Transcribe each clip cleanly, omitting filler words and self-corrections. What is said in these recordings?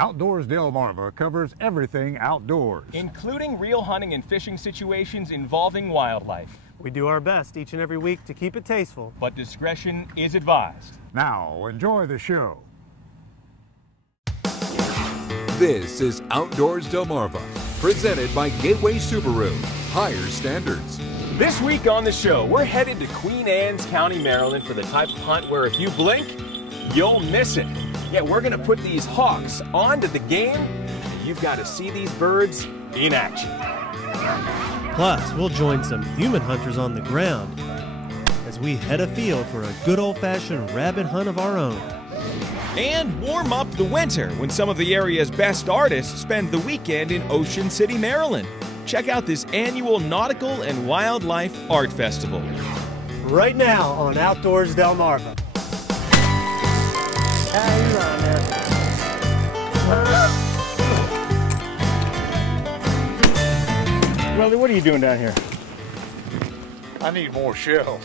Outdoors Delmarva covers everything outdoors, including real hunting and fishing situations involving wildlife. We do our best each and every week to keep it tasteful, but discretion is advised. Now, enjoy the show. This is Outdoors Delmarva, presented by Gateway Subaru. Higher standards. This week on the show, we're headed to Queen Anne's County, Maryland for the type of hunt where if you blink, you'll miss it. Yeah, we're gonna put these hawks onto the game, and you've got to see these birds in action. Plus, we'll join some human hunters on the ground as we head afield for a good old-fashioned rabbit hunt of our own. And warm up the winter when some of the area's best artists spend the weekend in Ocean City, Maryland. Check out this annual Nautical and Wildlife Art Festival. Right now on Outdoors Delmarva. Brother, what are you doing down here? I need more shells.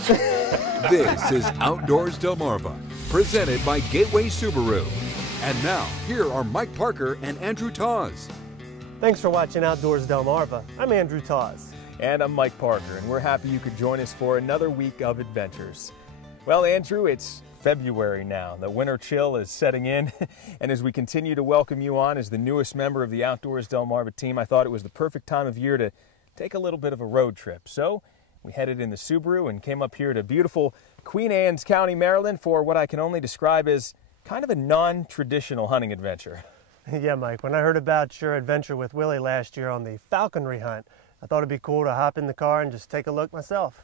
This is Outdoors Delmarva, presented by Gateway Subaru. And now, here are Mike Parker and Andrew Tawes. Thanks for watching Outdoors Delmarva. I'm Andrew Tawes. And I'm Mike Parker, and we're happy you could join us for another week of adventures. Well, Andrew, it's February now. The winter chill is setting in, and as we continue to welcome you on as the newest member of the Outdoors Delmarva team, I thought it was the perfect time of year to take a little bit of a road trip. So we headed in the Subaru and came up here to beautiful Queen Anne's County, Maryland for what I can only describe as kind of a non-traditional hunting adventure. Yeah, Mike, when I heard about your adventure with Willie last year on the falconry hunt, I thought it'd be cool to hop in the car and just take a look myself.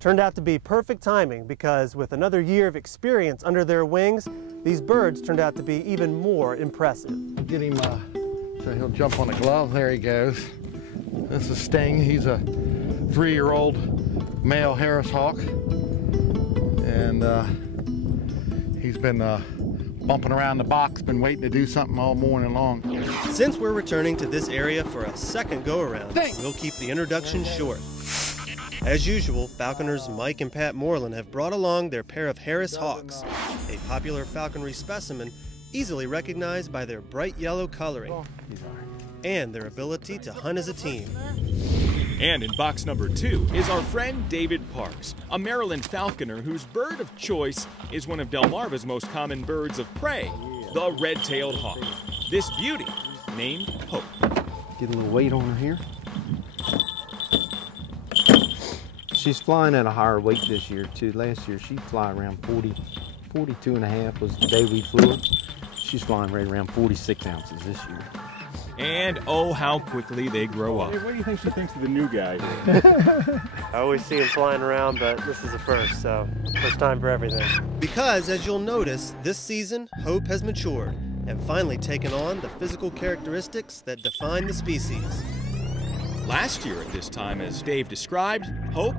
Turned out to be perfect timing because with another year of experience under their wings, these birds turned out to be even more impressive. Get him so he'll jump on the glove. There he goes. This is Sting. He's a 3-year-old male Harris hawk, and he's been bumping around the box, been waiting to do something all morning long. Since we're returning to this area for a second go-around, we'll keep the introduction short. As usual, falconers Mike and Pat Moreland have brought along their pair of Harris hawks, a popular falconry specimen easily recognized by their bright yellow coloring and their ability to hunt as a team. And in box number 2 is our friend David Parks, a Maryland falconer whose bird of choice is one of Delmarva's most common birds of prey, the red-tailed hawk. This beauty, named Hope. Get a little weight on her here. She's flying at a higher weight this year too. Last year she'd fly around 42 and a half was the day we flew her. She's flying right around 46 ounces this year. And oh, how quickly they grow up. Hey, what do you think she thinks of the new guy? I always see him flying around, but this is the first, so first time for everything. Because, as you'll notice, this season, Hope has matured and finally taken on the physical characteristics that define the species. Last year at this time, as Dave described, Hope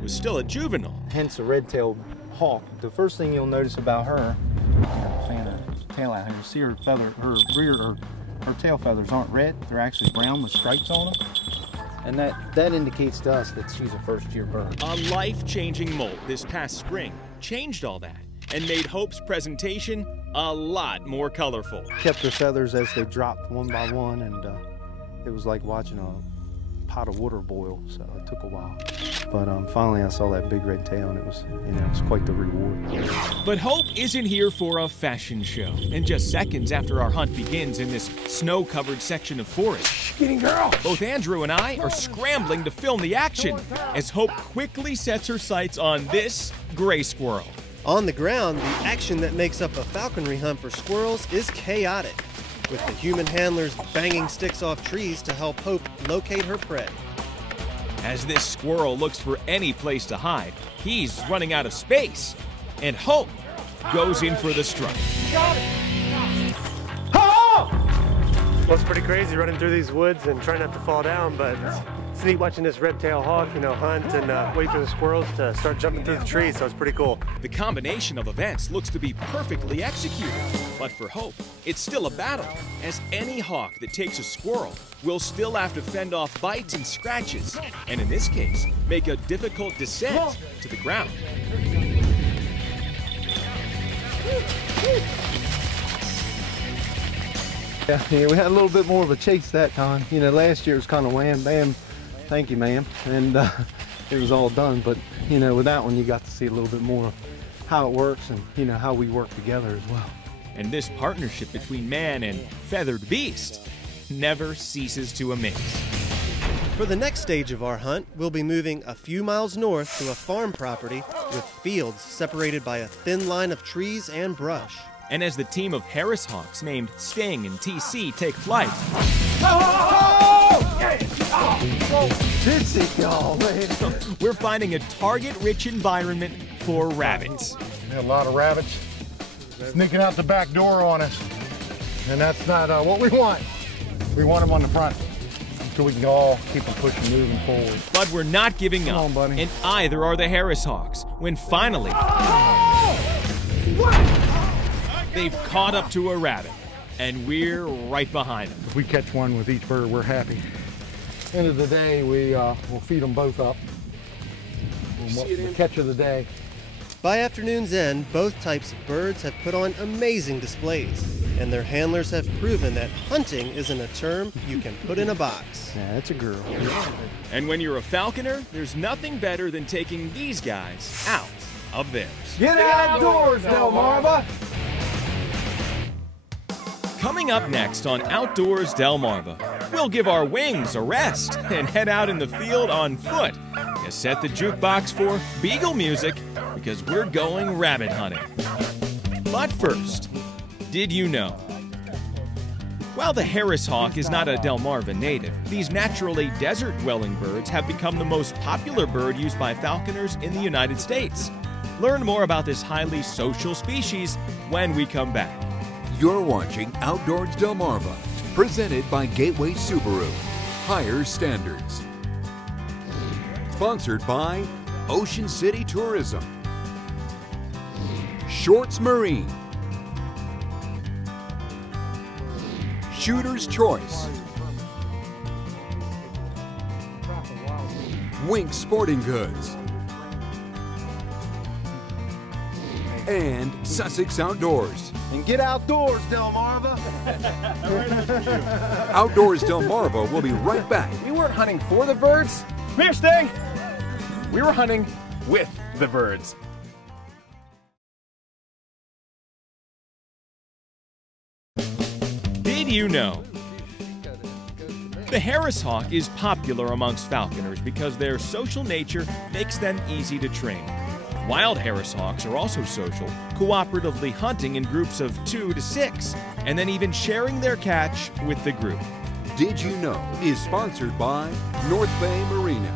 was still a juvenile. Hence a red-tailed hawk. The first thing you'll notice about her, fan her tail out here, you see her feather, her rear, her tail feathers aren't red, they're actually brown with stripes on them. And that indicates to us that she's a first-year bird. A life-changing molt this past spring changed all that and made Hope's presentation a lot more colorful. Kept her feathers as they dropped one by one, and it was like watching a pot of water boil, so it took a while. But finally I saw that big red tail, and it was, it was quite the reward. But Hope isn't here for a fashion show. And just seconds after our hunt begins in this snow-covered section of forest, Getting girl! both Andrew and I are scrambling to film the action as Hope quickly sets her sights on this gray squirrel. On the ground, the action that makes up a falconry hunt for squirrels is chaotic, with the human handlers banging sticks off trees to help Hope locate her prey. As this squirrel looks for any place to hide, he's running out of space, and Hope goes in for the strike. Got it! Oh! Well, it's pretty crazy running through these woods and trying not to fall down, but it's neat watching this red-tailed hawk, hunt and wait for the squirrels to start jumping through the trees, so it's pretty cool. The combination of events looks to be perfectly executed, but for Hope, it's still a battle, as any hawk that takes a squirrel will still have to fend off bites and scratches, and in this case, make a difficult descent to the ground. Yeah, we had a little bit more of a chase that time. You know, last year was kind of wham, bam, thank you, ma'am, and it was all done. But, you know, with that one, you got to see a little bit more of how it works and, you know, how we work together as well. And this partnership between man and feathered beast never ceases to amaze. For the next stage of our hunt, we'll be moving a few miles north to a farm property with fields separated by a thin line of trees and brush. And as the team of Harris Hawks named Sting and TC take flight, we're finding a target-rich environment for rabbits. A lot of rabbits sneaking out the back door on us, and that's not what we want. We want them on the front, so we can all keep them pushing, moving forward. But we're not giving up, Come on, buddy. and either are the Harris Hawks, when finally they've caught up to a rabbit, and we're right behind them. If we catch one with each bird, we're happy. End of the day, we'll feed them both up. The catch of the day. By afternoon's end, both types of birds have put on amazing displays, and their handlers have proven that hunting isn't a term you can put in a box. Yeah, that's a girl. And when you're a falconer, there's nothing better than taking these guys out of theirs. Get outdoors, Delmarva! Coming up next on Outdoors Delmarva, we'll give our wings a rest and head out in the field on foot to set the jukebox for beagle music because we're going rabbit hunting. But first, did you know? While the Harris Hawk is not a Delmarva native, these naturally desert-dwelling birds have become the most popular bird used by falconers in the United States. Learn more about this highly social species when we come back. You're watching Outdoors Delmarva, presented by Gateway Subaru. Higher standards. Sponsored by Ocean City Tourism, Shorts Marine, Shooter's Choice, Wink Sporting Goods, and Sussex Outdoors. And get outdoors, Delmarva! Outdoors Delmarva will be right back. We weren't hunting for the birds. Come here, Sting! We were hunting with the birds. Did you know? The Harris Hawk is popular amongst falconers because their social nature makes them easy to train. Wild Harris Hawks are also social, cooperatively hunting in groups of 2 to 6, and then even sharing their catch with the group. Did You Know is sponsored by North Bay Marina.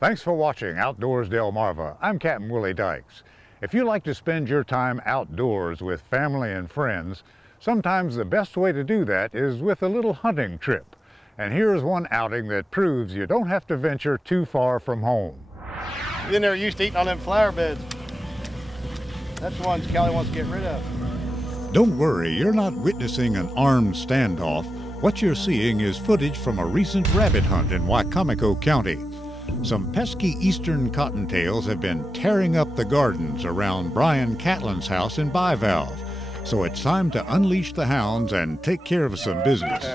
Thanks for watching Outdoors Delmarva. I'm Captain Willie Dykes. If you like to spend your time outdoors with family and friends, sometimes the best way to do that is with a little hunting trip. And here's one outing that proves you don't have to venture too far from home. Then they're used to eating on them flower beds. That's the ones Kelly wants to get rid of. Don't worry, you're not witnessing an armed standoff. What you're seeing is footage from a recent rabbit hunt in Wicomico County. Some pesky eastern cottontails have been tearing up the gardens around Brian Catlin's house in Bivalve. So it's time to unleash the hounds and take care of some business.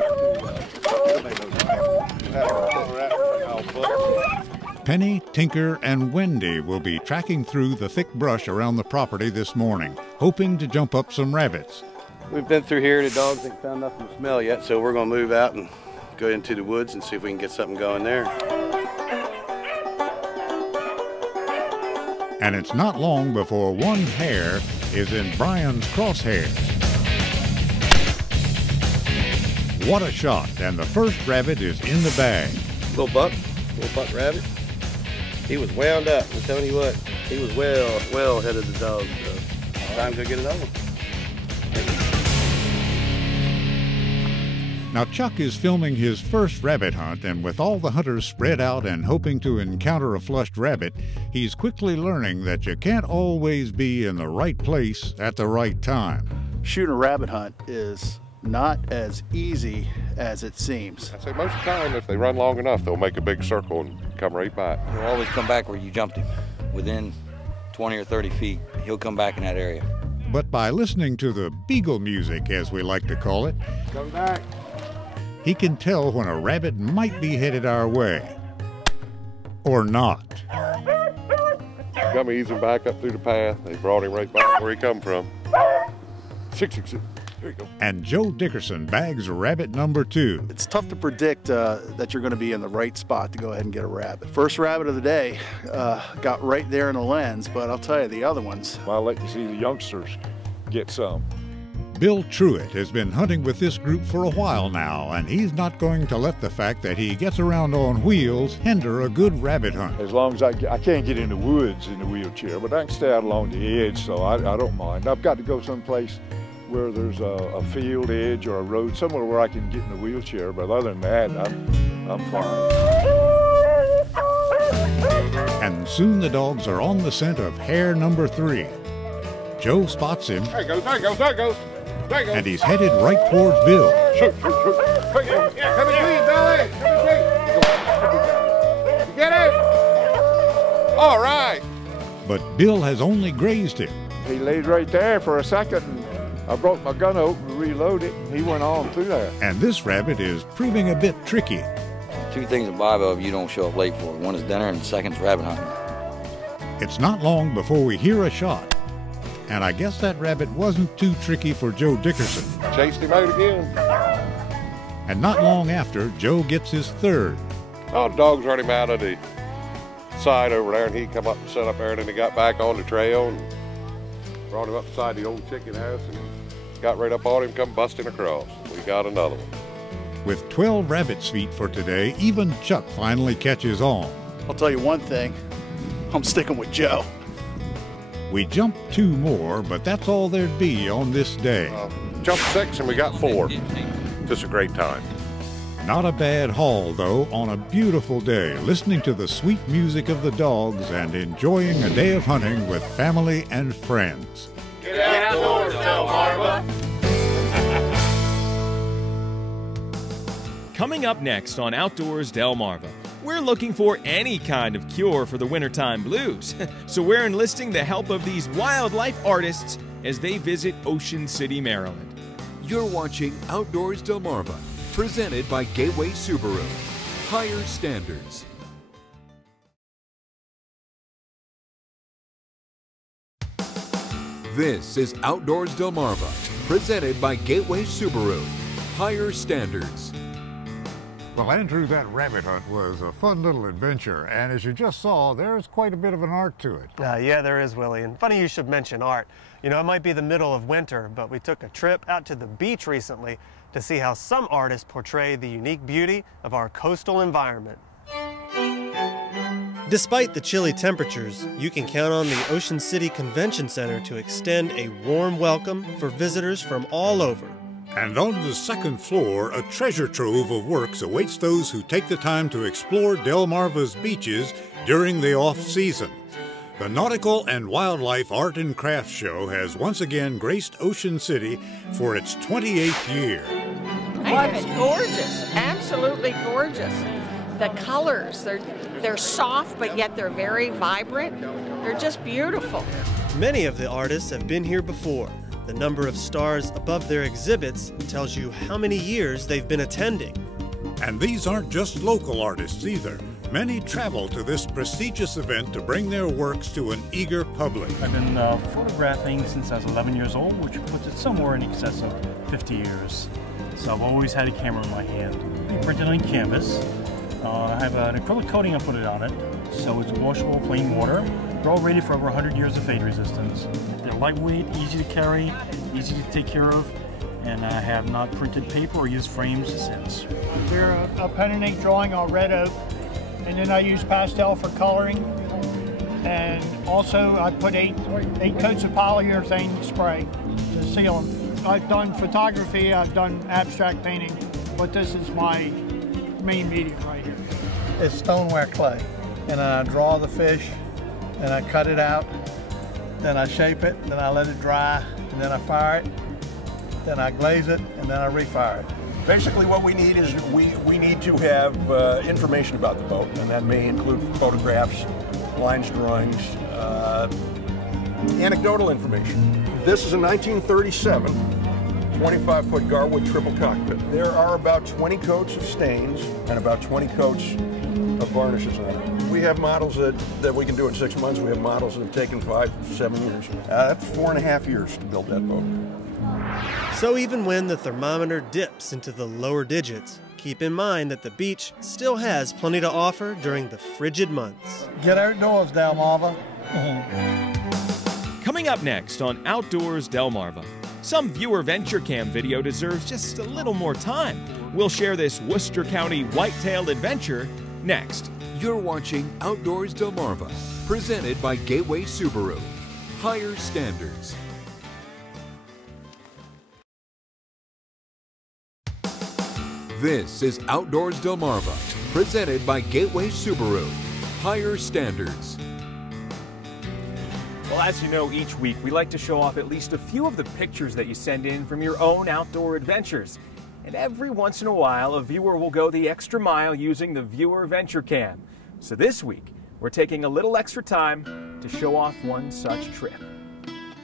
Penny, Tinker, and Wendy will be tracking through the thick brush around the property this morning, hoping to jump up some rabbits. We've been through here, the dogs ain't found nothing to smell yet, so we're gonna move out and go into the woods and see if we can get something going there. And it's not long before one hare is in Brian's crosshairs. What a shot, and the first rabbit is in the bag. Little buck rabbit. He was wound up. I'm telling you what, he was well ahead of the dogs. So time to go get another one. Now Chuck is filming his first rabbit hunt, and with all the hunters spread out and hoping to encounter a flushed rabbit, he's quickly learning that you can't always be in the right place at the right time. Shooting a rabbit hunt is not as easy as it seems. I say most of the time, if they run long enough, they'll make a big circle and come right back. He'll always come back where you jumped him, within 20 or 30 feet. He'll come back in that area. but by listening to the beagle music, as we like to call it, Come back. he can tell when a rabbit might be headed our way. Or not. Come easing back up through the path. They brought him right back where he come from. 666. There you go. And Joe Dickerson bags rabbit number 2. It's tough to predict that you're going to be in the right spot to go ahead and get a rabbit. First rabbit of the day got right there in the lens, but I'll tell you, the other ones. I'll let you see the youngsters get some. Bill Truitt has been hunting with this group for a while now, and he's not going to let the fact that he gets around on wheels hinder a good rabbit hunt. As long as I can't get in the woods in the wheelchair, but I can stay out along the edge, so I don't mind. I've got to go someplace where there's a field edge or a road, somewhere where I can get in the wheelchair, but other than that, I'm fine. And soon the dogs are on the scent of hare number 3. Joe spots him. There he goes, there he goes, there he goes. There he goes. And he's headed right towards Bill. Shoot, shoot, shoot. Come here, Billy. Come and get it. All right. But Bill has only grazed him. He laid right there for a second, and I broke my gun open to reload it, and he went on through there. And this rabbit is proving a bit tricky. 2 things in Bible you don't show up late for. One is dinner, and the second is rabbit hunting. It's not long before we hear a shot. And I guess that rabbit wasn't too tricky for Joe Dickerson. Chased him out again. And not long after, Joe gets his 3rd. Oh, the dogs run him out of the side over there, and he come up and set up there, and then he got back on the trail and brought him up beside the old chicken house and got right up on him, come busting across. We got another one. With 12 rabbit's feet for today, even Chuck finally catches on. I'll tell you one thing, I'm sticking with Joe. We jumped 2 more, but that's all there'd be on this day. Jumped 6 and we got 4. Just a great time. Not a bad haul, though, on a beautiful day, listening to the sweet music of the dogs and enjoying a day of hunting with family and friends. Get outdoors, Delmarva! Coming up next on Outdoors Delmarva, we're looking for any kind of cure for the wintertime blues. So we're enlisting the help of these wildlife artists as they visit Ocean City, Maryland. You're watching Outdoors Delmarva, presented by Gateway Subaru. Higher standards. This is Outdoors Delmarva, presented by Gateway Subaru. Higher standards. Well, Andrew, that rabbit hunt was a fun little adventure, and as you just saw, there's quite a bit of an art to it. Yeah, there is, Willie. And funny you should mention art. You know, it might be the middle of winter, but we took a trip out to the beach recently to see how some artists portray the unique beauty of our coastal environment. Despite the chilly temperatures, you can count on the Ocean City Convention Center to extend a warm welcome for visitors from all over. And on the 2nd floor, a treasure trove of works awaits those who take the time to explore Delmarva's beaches during the off-season. The Nautical and Wildlife Art and Crafts Show has once again graced Ocean City for its 28th year. It's gorgeous, absolutely gorgeous. The colors, they're soft, but yet they're very vibrant. They're just beautiful. Many of the artists have been here before. The number of stars above their exhibits tells you how many years they've been attending. And these aren't just local artists either. Many travel to this prestigious event to bring their works to an eager public. I've been photographing since I was 11 years old, which puts it somewhere in excess of 50 years. So I've always had a camera in my hand. I printed on canvas. I have an acrylic coating I put it on it, so it's washable, plain water. They're all rated for over 100 years of fade resistance. They're lightweight, easy to carry, easy to take care of, and I have not printed paper or used frames since. They're a pen and ink drawing on red oak, and then I use pastel for coloring, and also I put eight coats of polyurethane spray to seal them. I've done photography, I've done abstract painting, but this is my main medium right here. It's stoneware clay, and I draw the fish, and I cut it out, then I shape it, then I let it dry, and then I fire it, then I glaze it, and then I refire it. Basically what we need is we need to have information about the boat, and that may include photographs, lines, drawings, Anecdotal information. This is a 1937 25-foot Garwood triple cockpit. There are about 20 coats of stains and about 20 coats of varnishes on it. We have models that we can do in 6 months. We have models that have taken 5, 7 years. That's 4.5 years to build that boat. So even when the thermometer dips into the lower digits, keep in mind that the beach still has plenty to offer during the frigid months. Get outdoors, Delmarva. Coming up next on Outdoors Delmarva, some viewer venture cam video deserves just a little more time. We'll share this Worcester County whitetail adventure next. You're watching Outdoors Delmarva, presented by Gateway Subaru. Higher standards. This is Outdoors Delmarva, presented by Gateway Subaru. Higher standards. Well, as you know, each week we like to show off at least a few of the pictures that you send in from your own outdoor adventures. And every once in a while, a viewer will go the extra mile using the Viewer Venture Cam. So this week, we're taking a little extra time to show off one such trip.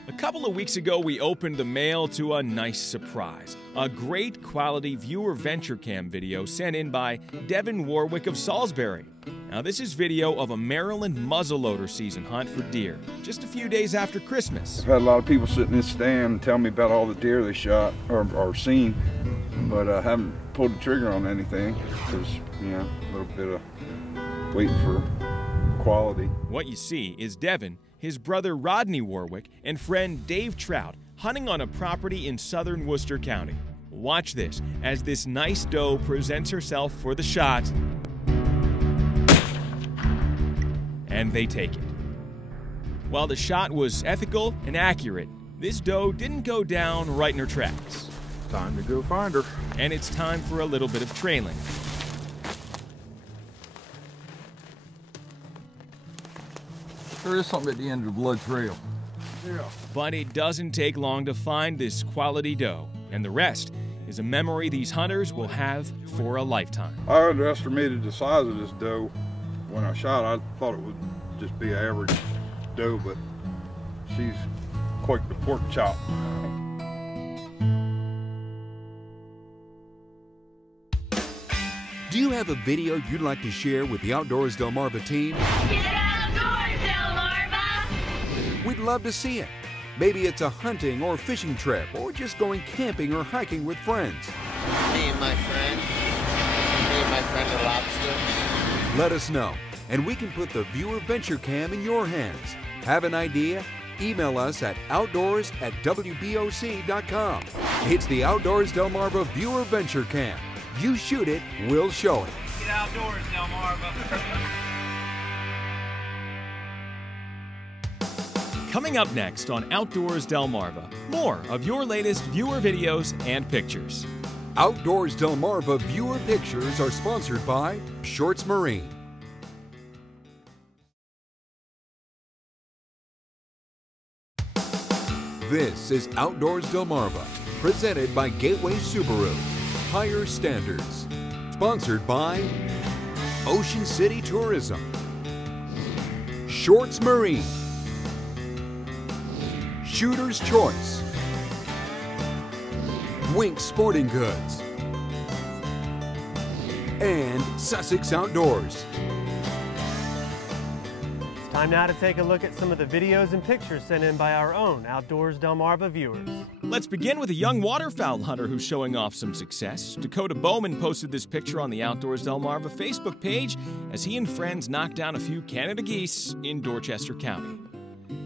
A couple of weeks ago, we opened the mail to a nice surprise. A great quality Viewer Venture Cam video sent in by Devin Warwick of Salisbury. Now, this is video of a Maryland muzzleloader season hunt for deer, just a few days after Christmas. I've had a lot of people sit in this stand and tell me about all the deer they shot or seen, but I haven't pulled the trigger on anything because, you know, a little bit of waiting for quality. What you see is Devin, his brother Rodney Warwick, and friend Dave Trout hunting on a property in southern Worcester County. Watch this as this nice doe presents herself for the shot, and they take it. While the shot was ethical and accurate, this doe didn't go down right in her tracks. Time to go find her. And it's time for a little bit of trailing. There is something at the end of the blood trail. Yeah. But it doesn't take long to find this quality doe, and the rest is a memory these hunters will have for a lifetime. I underestimated the size of this doe. When I shot, I thought it would just be an average doe, but she's quite the pork chop. Do you have a video you'd like to share with the Outdoors Delmarva team? Get outdoors, Delmarva! We'd love to see it. Maybe it's a hunting or fishing trip, or just going camping or hiking with friends. Me and my friend are lobster. Let us know, and we can put the Viewer Venture Cam in your hands. Have an idea? Email us at outdoors@wboc.com. It's the Outdoors Delmarva Viewer Venture Cam. You shoot it, we'll show it. Get outdoors, Delmarva. Coming up next on Outdoors Delmarva, more of your latest viewer videos and pictures. Outdoors Delmarva viewer pictures are sponsored by Shorts Marine. This is Outdoors Delmarva, presented by Gateway Subaru. Higher standards. Sponsored by Ocean City Tourism, Shorts Marine, Shooter's Choice, Wink Sporting Goods, and Sussex Outdoors. It's time now to take a look at some of the videos and pictures sent in by our own Outdoors Delmarva viewers. Let's begin with a young waterfowl hunter who's showing off some success. Dakota Bowman posted this picture on the Outdoors Delmarva Facebook page as he and friends knocked down a few Canada geese in Dorchester County.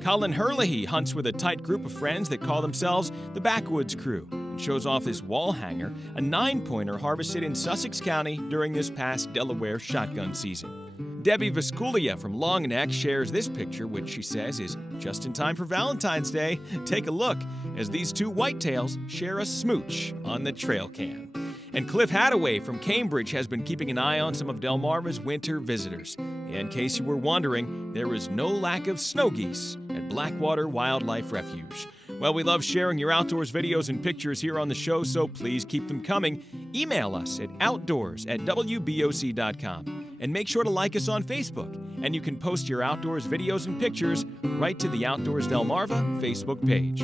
Colin Herlihy hunts with a tight group of friends that call themselves the Backwoods Crew and shows off his wall hanger, a 9-pointer harvested in Sussex County during this past Delaware shotgun season. Debbie Visculia from Long Neck shares this picture, which she says is just in time for Valentine's Day. Take a look as these two whitetails share a smooch on the trail cam. And Cliff Hadaway from Cambridge has been keeping an eye on some of Delmarva's winter visitors. In case you were wondering, there is no lack of snow geese at Blackwater Wildlife Refuge. Well, we love sharing your outdoors videos and pictures here on the show, so please keep them coming. Email us at outdoors@wboc.com. And make sure to like us on Facebook And you can post your outdoors videos and pictures right to the Outdoors Delmarva Facebook page.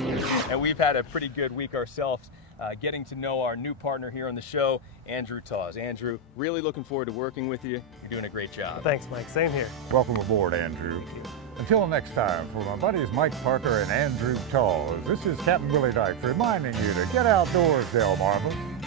And we've had a pretty good week ourselves, getting to know our new partner here on the show, Andrew Taws. Andrew, really looking forward to working with you. You're doing a great job. Thanks, Mike. Same here. Welcome aboard, Andrew. Until next time, for my buddies Mike Parker and Andrew Taws, this is Captain Willie Dykes reminding you to get outdoors, Delmarva.